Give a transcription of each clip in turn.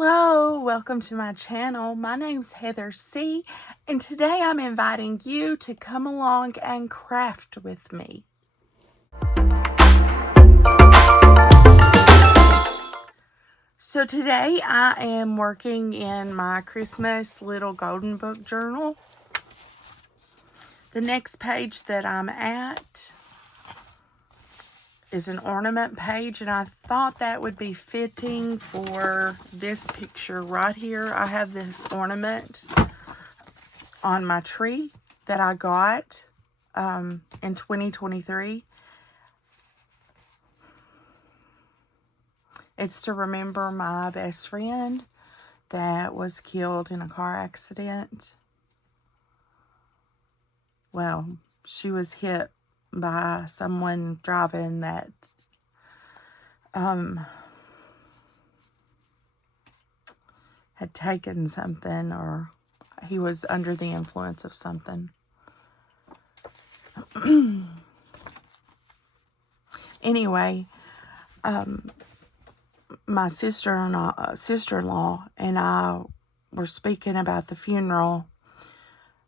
Hello, welcome to my channel. My name's Heather C, and today I'm inviting you to come along and craft with me. So today I am working in my Christmas little golden book journal. The next page that I'm at is an ornament page, and I thought that would be fitting for this picture right here. I have this ornament on my tree that I got in 2023. It's to remember my best friend that was killed in a car accident. Well, she was hit by someone driving that had taken something, or he was under the influence of something. Anyway, my sister-in-law and I were speaking about the funeral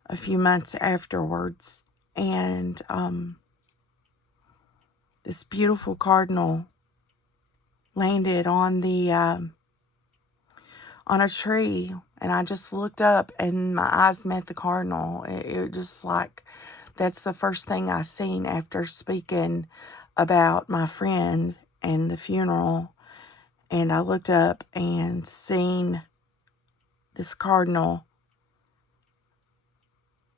a few months afterwards, and this beautiful cardinal landed on the on a tree, and I just looked up and my eyes met the cardinal. It just like, that's the first thing I seen after speaking about my friend and the funeral. And I looked up and seen this cardinal,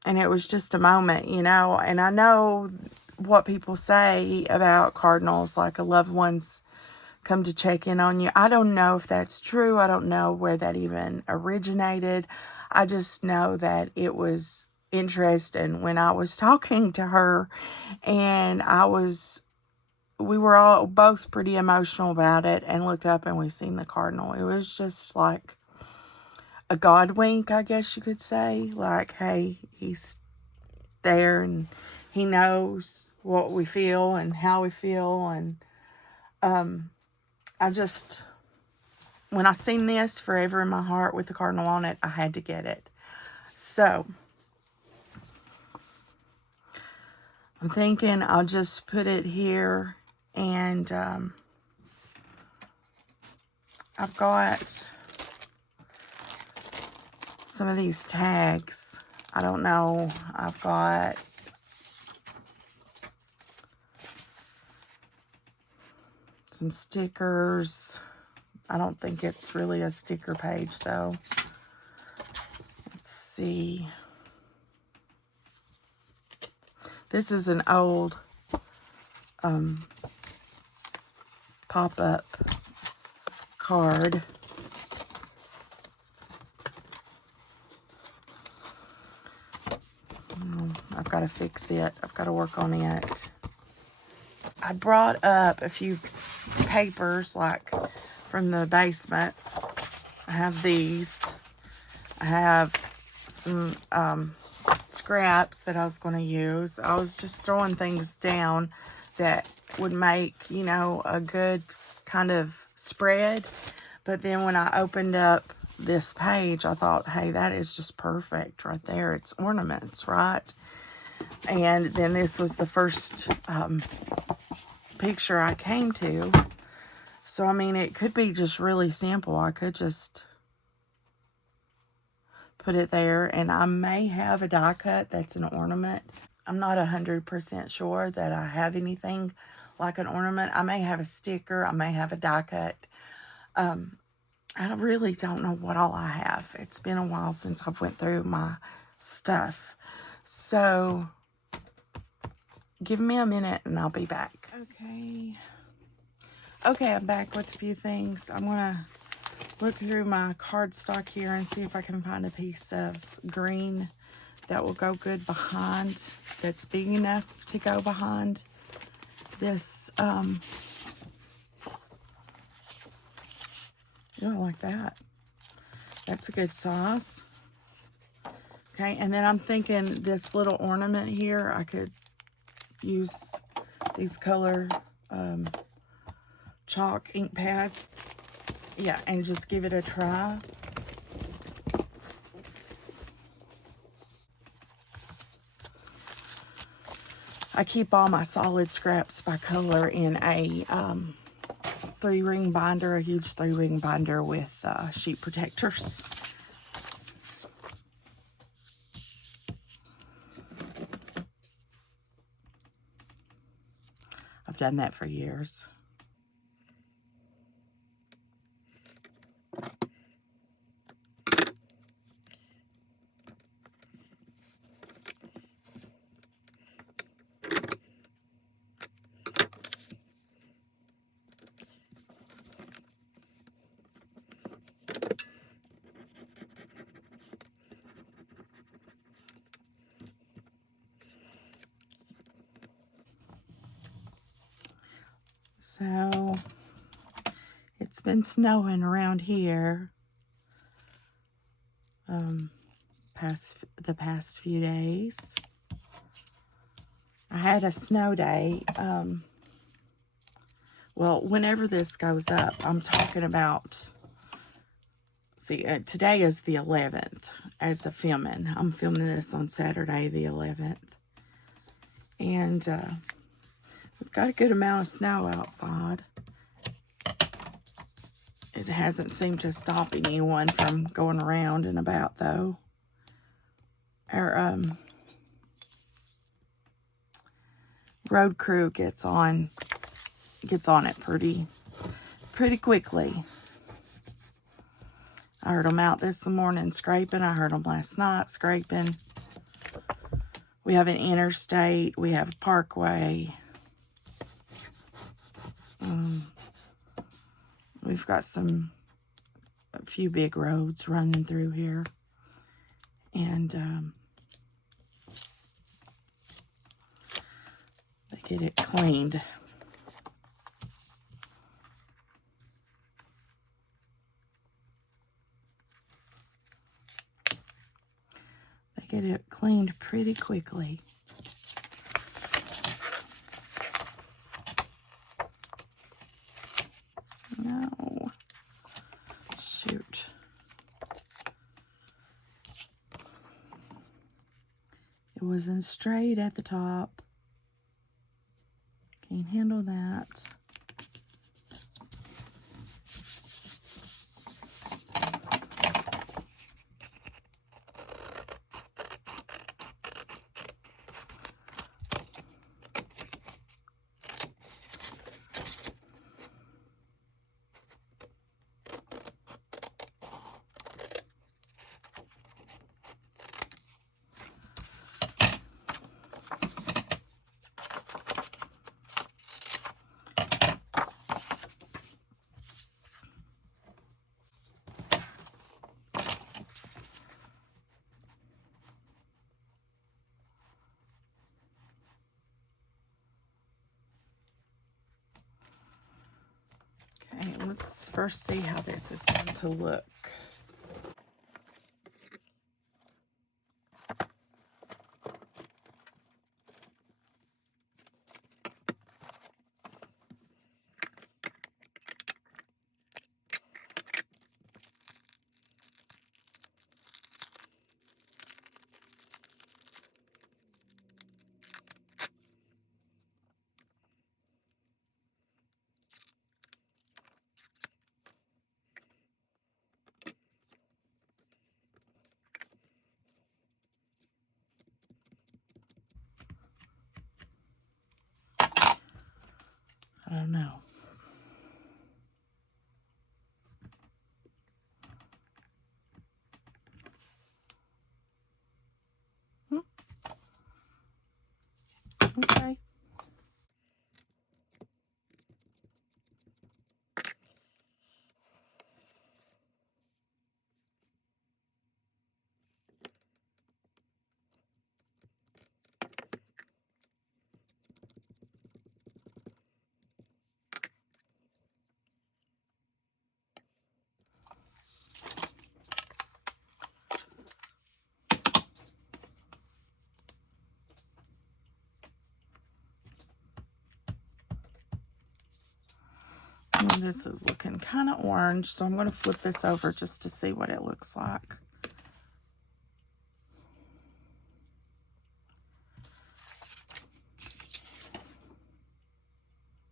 and it was just a moment, you know. And I know what people say about cardinals, like a loved one's come to check in on you. I don't know if that's true. I don't know where that even originated. I just know that it was interesting when I was talking to her, and we were all both pretty emotional about it, and looked up and we seen the cardinal. It was just like a God wink, I guess you could say. Like, hey, he's there and he knows what we feel and how we feel. And when I seen this, Forever in My Heart with the cardinal on it, I had to get it. So I'm thinking I'll just put it here, and I've got some of these tags. I don't know. I've got some stickers. I don't think it's really a sticker page though. Let's see. This is an old pop-up card. I've got to fix it. I've got to work on it. I brought up a few papers, like from the basement. I have these. I have some scraps that I was going to use. I was just throwing things down that would make, you know, a good kind of spread. But then when I opened up this page, I thought, hey, that is just perfect right there. It's ornaments, right? And then this was the first picture I came to. So, I mean, it could be just really simple. I could just put it there, and I may have a die cut that's an ornament. I'm not 100% sure that I have anything like an ornament. I may have a sticker. I may have a die cut. I really don't know what all I have. It's been a while since I've went through my stuff. So, give me a minute and I'll be back. Okay, I'm back with a few things. I'm going to look through my cardstock here and see if I can find a piece of green that will go good behind, that's big enough to go behind this. Oh, like that. That's a good size. Okay, and then I'm thinking this little ornament here, I could use these color chalk ink pads. Yeah, and just give it a try. I keep all my solid scraps by color in a 3-ring binder, a huge 3-ring binder with sheet protectors. I've done that for years. So it's been snowing around here the past few days. I had a snow day. Well, whenever this goes up, I'm talking about, see, today is the 11th as of filming. I'm filming this on Saturday the 11th. And we've got a good amount of snow outside. It hasn't seemed to stop anyone from going around and about, though. Our road crew gets on it pretty quickly. I heard them out this morning scraping. I heard them last night scraping. We have an interstate. We have a parkway. We've got a few big roads running through here. And they get it cleaned. They get it cleaned pretty quickly. No. Shoot. It wasn't straight at the top. Can't handle that. Okay, let's first see how this is going to look. This is looking kind of orange, so I'm going to flip this over just to see what it looks like.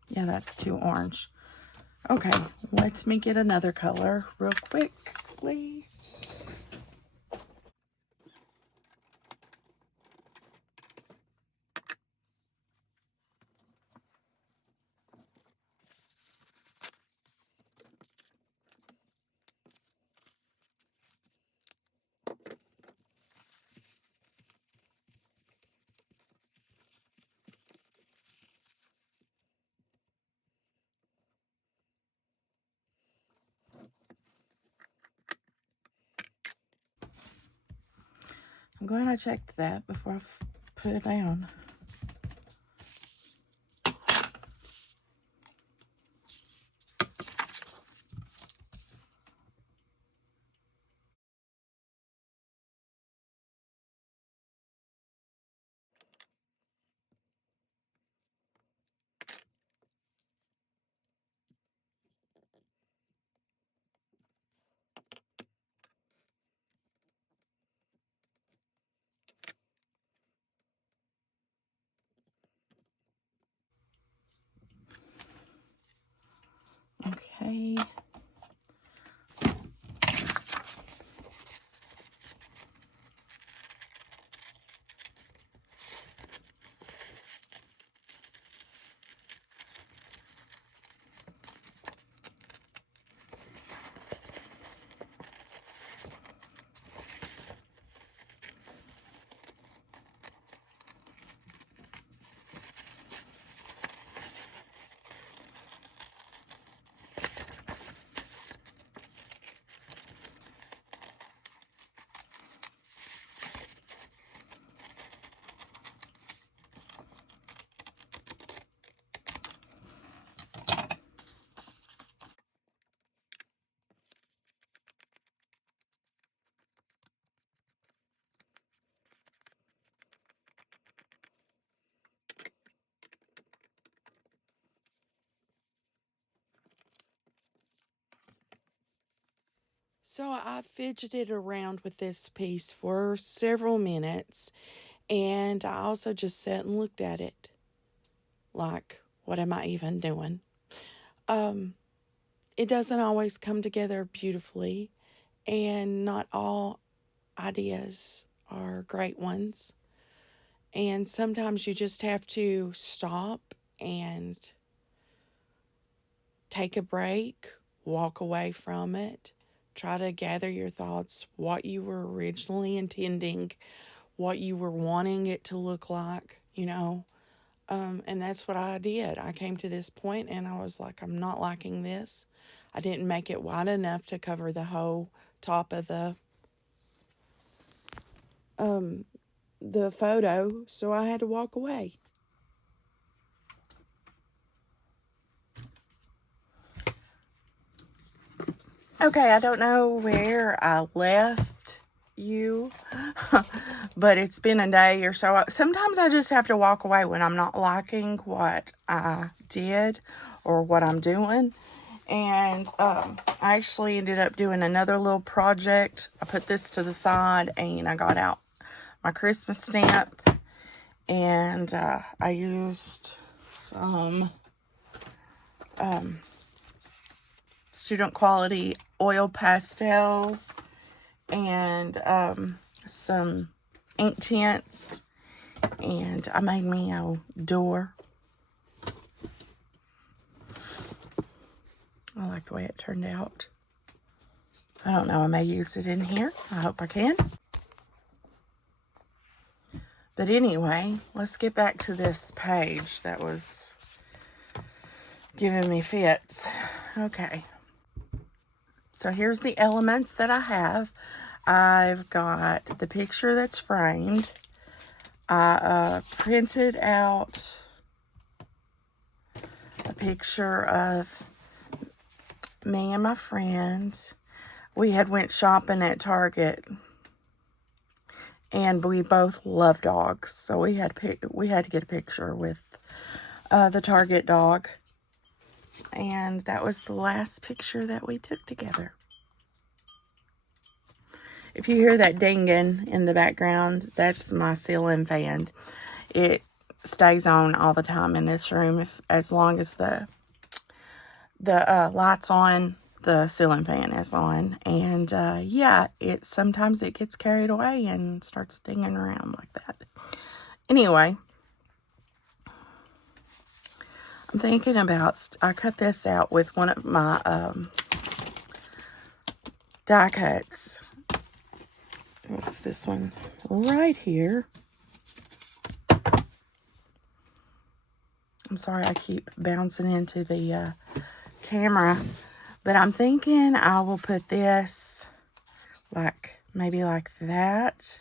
Yeah, that's too orange. Okay, let me get another color real quickly. I'm glad I checked that before I put it down. Okay. So I fidgeted around with this piece for several minutes, and I also just sat and looked at it. Like, what am I even doing? It doesn't always come together beautifully, and not all ideas are great ones. And sometimes you just have to stop and take a break, walk away from it, try to gather your thoughts, what you were originally intending, what you were wanting it to look like, you know. And that's what I did. I came to this point and I was like, I'm not liking this. I didn't make it wide enough to cover the whole top of the photo, so I had to walk away. Okay, I don't know where I left you, but it's been a day or so. Sometimes I just have to walk away when I'm not liking what I did or what I'm doing. And I actually ended up doing another little project. I put this to the side and I got out my Christmas stamp, and I used some student quality oil pastels and some ink tints, and I made me a door. I like the way it turned out. I don't know, I may use it in here. I hope I can. But anyway, let's get back to this page that was giving me fits. Okay. So here's the elements that I have. I've got the picture that's framed. I printed out a picture of me and my friend. We had went shopping at Target, and we both love dogs, so we had to get a picture with the Target dog. And that was the last picture that we took together. If you hear that dinging in the background, that's my ceiling fan. It stays on all the time in this room. As long as the light's on, the ceiling fan is on. And yeah, sometimes it gets carried away and starts dinging around like that. Anyway, I'm thinking about, I cut this out with one of my die cuts. What's this one right here? I'm sorry I keep bouncing into the camera, but I'm thinking I will put this like, maybe like that,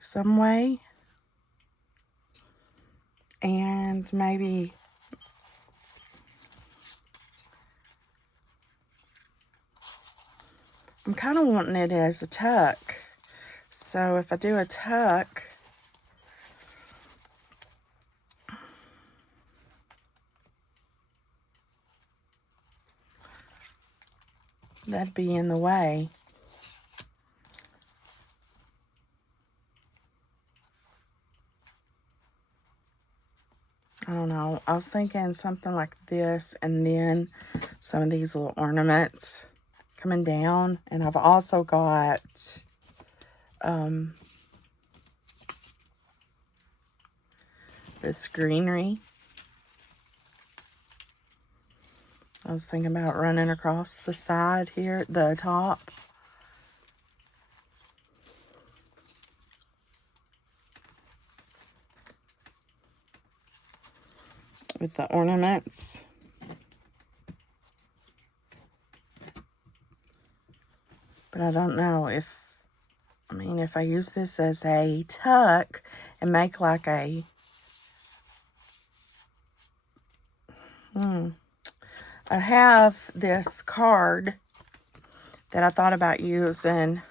some way, and maybe I'm kind of wanting it as a tuck. So if I do a tuck, that'd be in the way. I don't know. I was thinking something like this, and then some of these little ornaments coming down. And I've also got this greenery. I was thinking about running across the side here, the top. With the ornaments. But I don't know if I use this as a tuck and make like a, I have this card that I thought about using.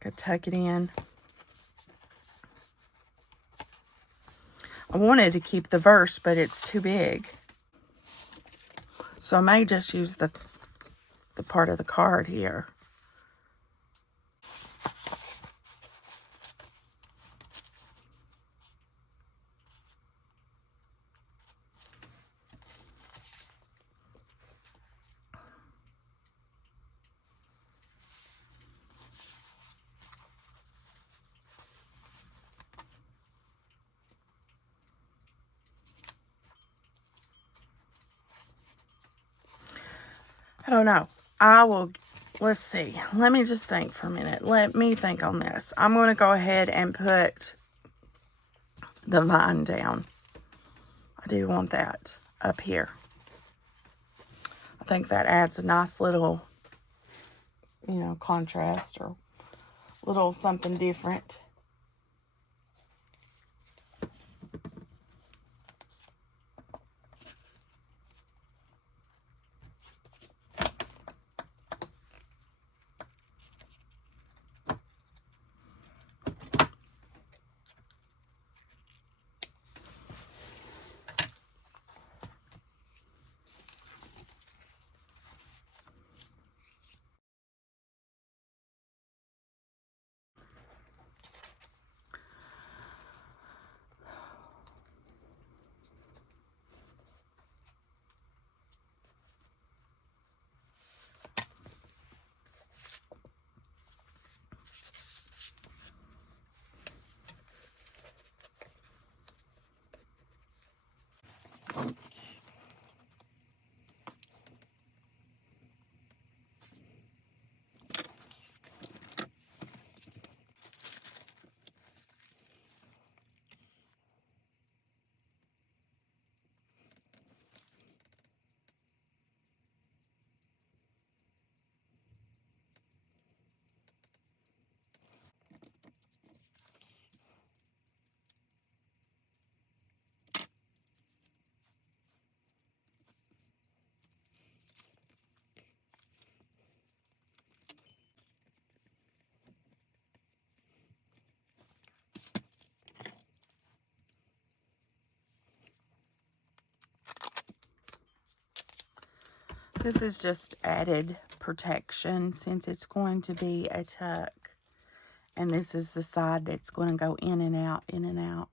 Could tuck it in. I wanted to keep the verse, but it's too big. So I may just use the part of the card here. I don't know. Let's see. Let me just think for a minute. Let me think on this. I'm going to go ahead and put the vine down. I do want that up here. I think that adds a nice little, contrast or little something different. This is just added protection since it's going to be a tuck. And this is the side that's going to go in and out, in and out.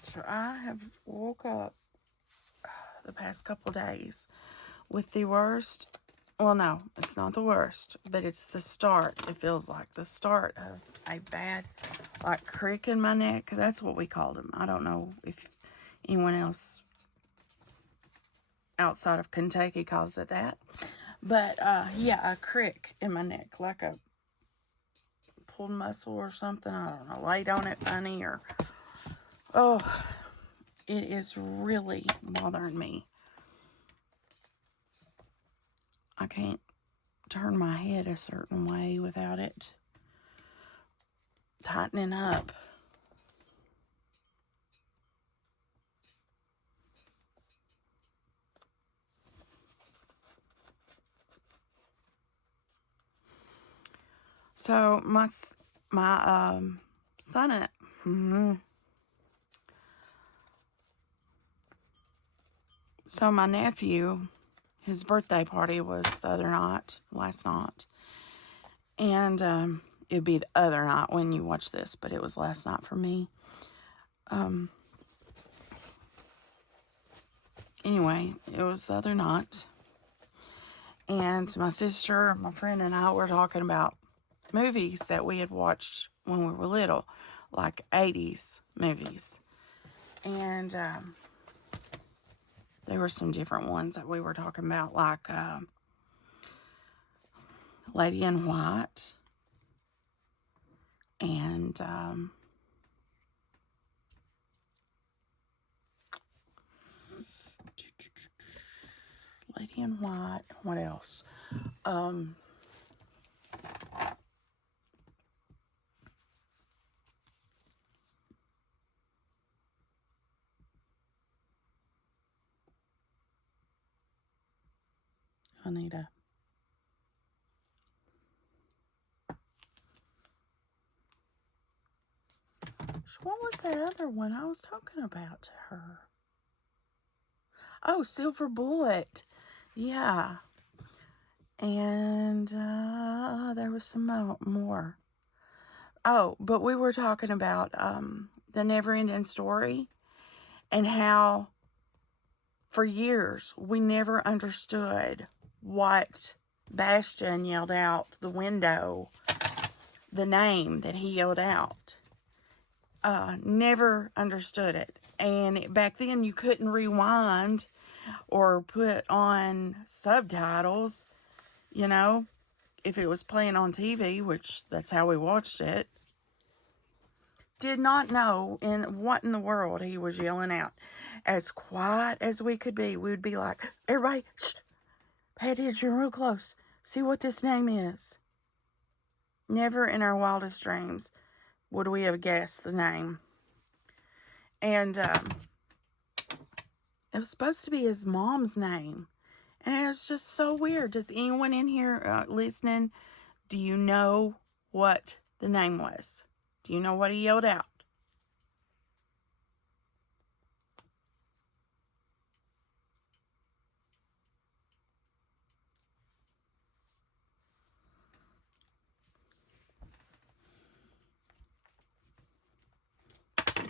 So I have woke up the past couple days with the worst, well, no, it's not the worst, but it's the start. It feels like the start of a bad, like, crick in my neck. That's what we called them. I don't know if anyone else outside of Kentucky calls it that. But, yeah, a crick in my neck, like a pulled muscle or something. I don't know, laid on it funny or, oh, it is really bothering me. I can't turn my head a certain way without it tightening up. So my son, so my nephew, his birthday party was the other night, last night. And it'd be the other night when you watch this, but it was last night for me. Anyway, it was the other night. And my sister, my friend, and I were talking about movies that we had watched when we were little, like 80s movies. And there were some different ones that we were talking about, like Lady in White and Lady in White. What else? Anita. What was that other one I was talking about to her? Oh, Silver Bullet. Yeah. And there was some more. Oh, but we were talking about the Never-Ending Story and how for years we never understood what Bastion yelled out the window, the name that he yelled out. Never understood it. And back then you couldn't rewind or put on subtitles, you know, if it was playing on TV, which that's how we watched it. Did not know what in the world he was yelling out. As quiet as we could be, we would be like, everybody, shh, pay attention real close. See what this name is. Never in our wildest dreams would we have guessed the name. And it was supposed to be his mom's name. And it was just so weird. Does anyone in here listening, do you know what the name was? Do you know what he yelled out?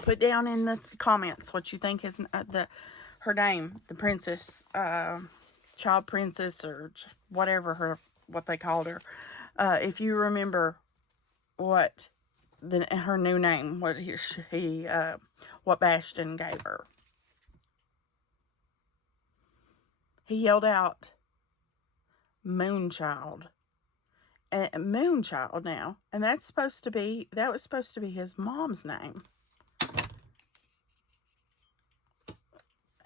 Put down in the comments what you think is her name, the princess, child princess, or whatever what they called her. If you remember what her new name, what Bastion gave her. He yelled out, Moonchild. And Moonchild now. And that was supposed to be his mom's name.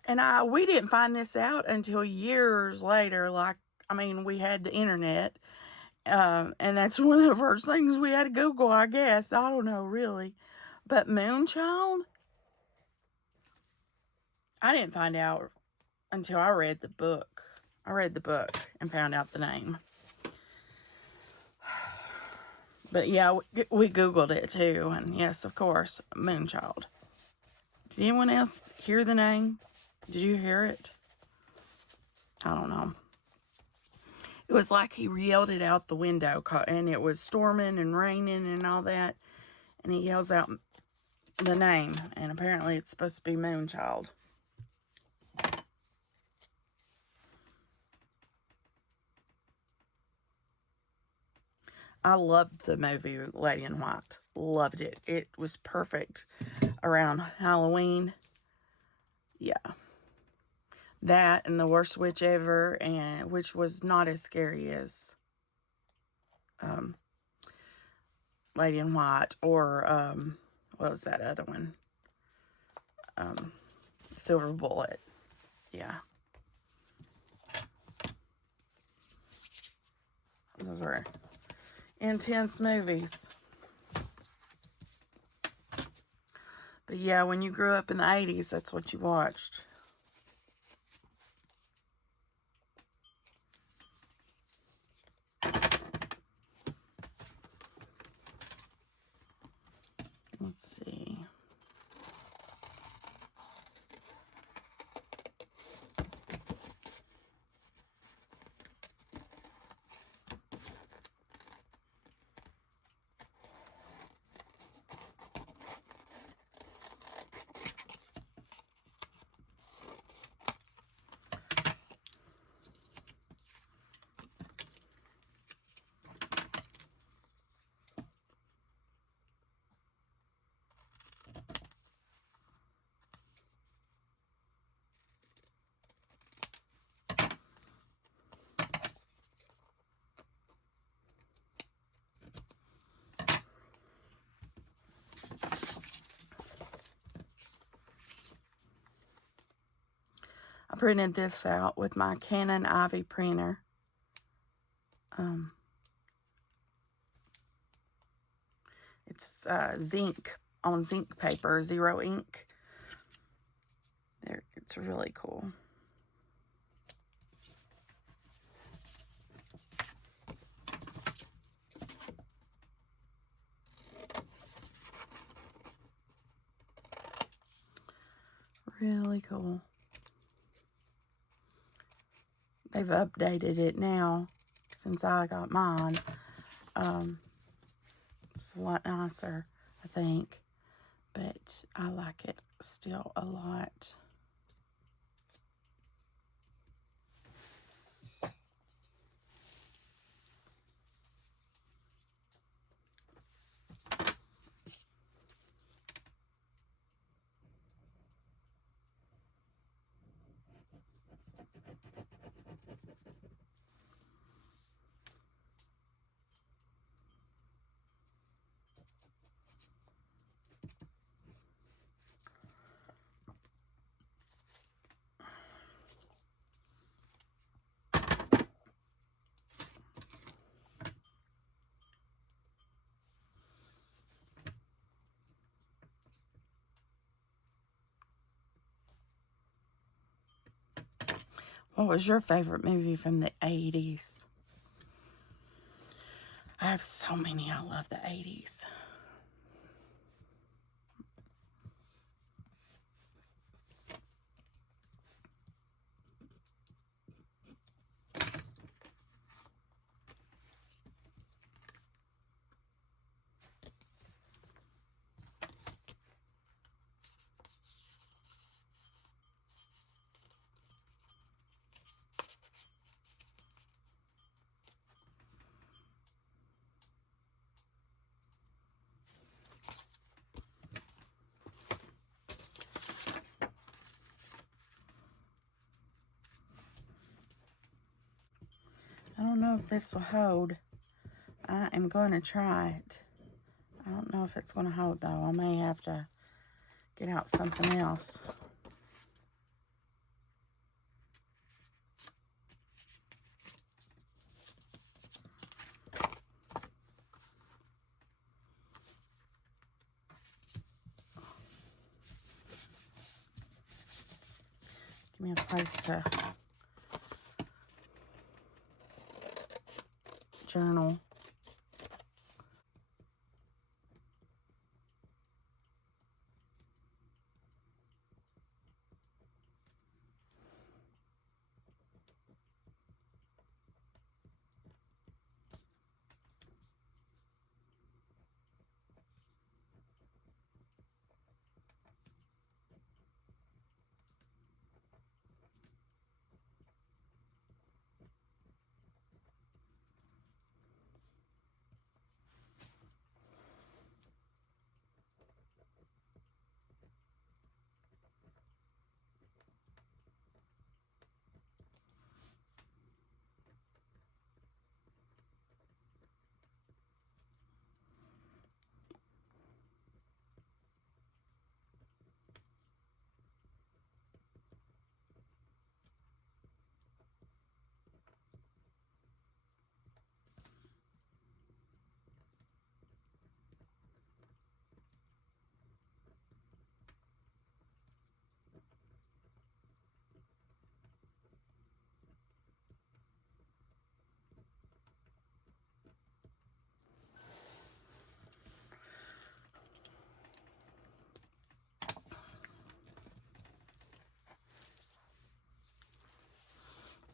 And we didn't find this out until years later. We had the internet. And that's one of the first things we had to Google, I guess. I don't know, really. But Moonchild? I didn't find out until I read the book. I read the book and found out the name. But yeah, we Googled it too. And yes, of course, Moonchild. Did anyone else hear the name? Did you hear it? I don't know. It was like he yelled it out the window. And it was storming and raining and all that. And he yells out the name. And apparently it's supposed to be Moonchild. I loved the movie Lady in White. Loved it. It was perfect around Halloween. Yeah. That and The Worst Witch Ever, and which was not as scary as Lady in White, or what was that other one? Silver Bullet. Yeah. Those were intense movies. But yeah, when you grew up in the 80s, that's what you watched. Let's see. I printed this out with my Canon Ivy printer. It's zinc paper, 0 ink. There, it's really cool. Really cool. They've updated it now since I got mine. It's a lot nicer, I think. But I like it still a lot. What was your favorite movie from the 80s? I have so many. I love the 80s. know if this will hold. I am going to try it. I don't know if it's going to hold, though. I may have to get out something else. Give me a place to journal.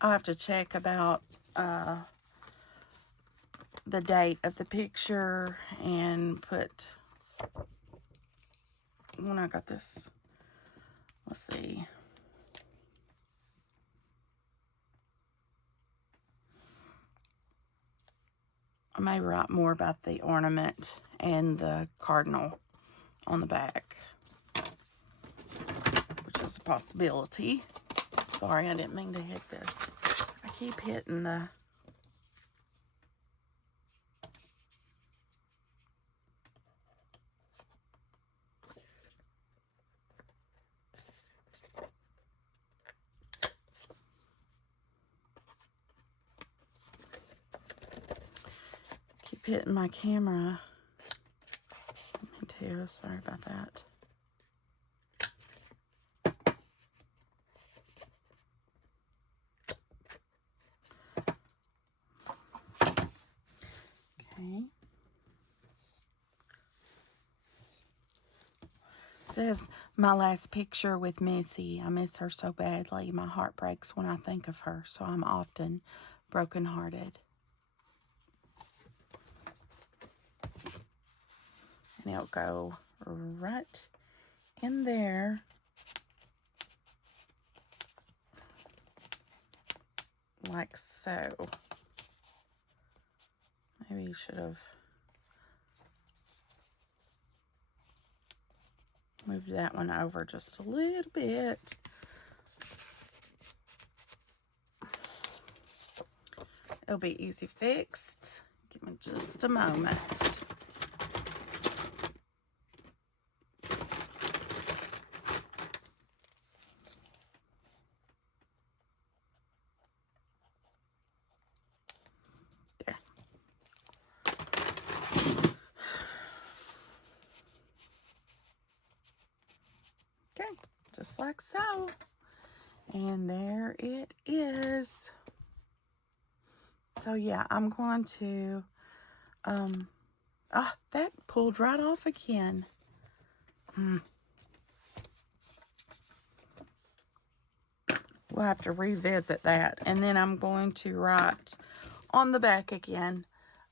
I'll have to check about the date of the picture and put, when I got this, let's see. I may write more about the ornament and the cardinal on the back, which is a possibility. Sorry, I didn't mean to hit this. I keep hitting the... Keep hitting my camera. Me too. Sorry about that. Okay. Says, my last picture with Missy. I miss her so badly. My heart breaks when I think of her, so I'm often brokenhearted. And it'll go right in there. Like so. Maybe you should have moved that one over just a little bit. It'll be easy fixed. Give me just a moment. There. Okay, just like so. And there it is. So yeah, I'm going to, that pulled right off again. We'll have to revisit that. And then I'm going to write on the back again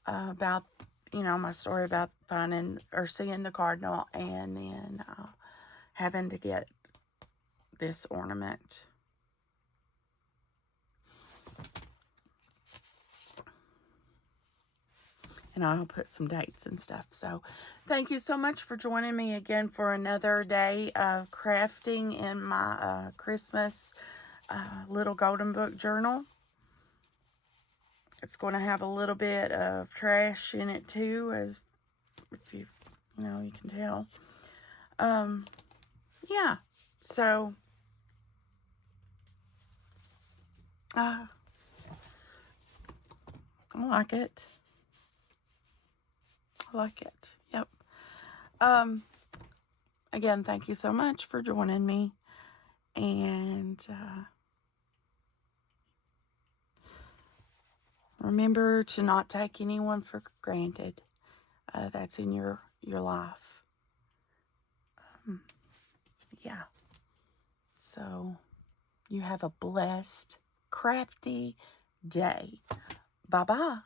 about, you know, my story about finding or seeing the cardinal and then having to get this ornament. And I'll put some dates and stuff. So thank you so much for joining me again for another day of crafting in my Christmas little golden book journal. It's going to have a little bit of trash in it too, as if you know, you can tell. Yeah, so I like it. I like it. Yep. Again, thank you so much for joining me, and remember to not take anyone for granted that's in your life. Yeah. So you have a blessed, crafty day. Bye-bye.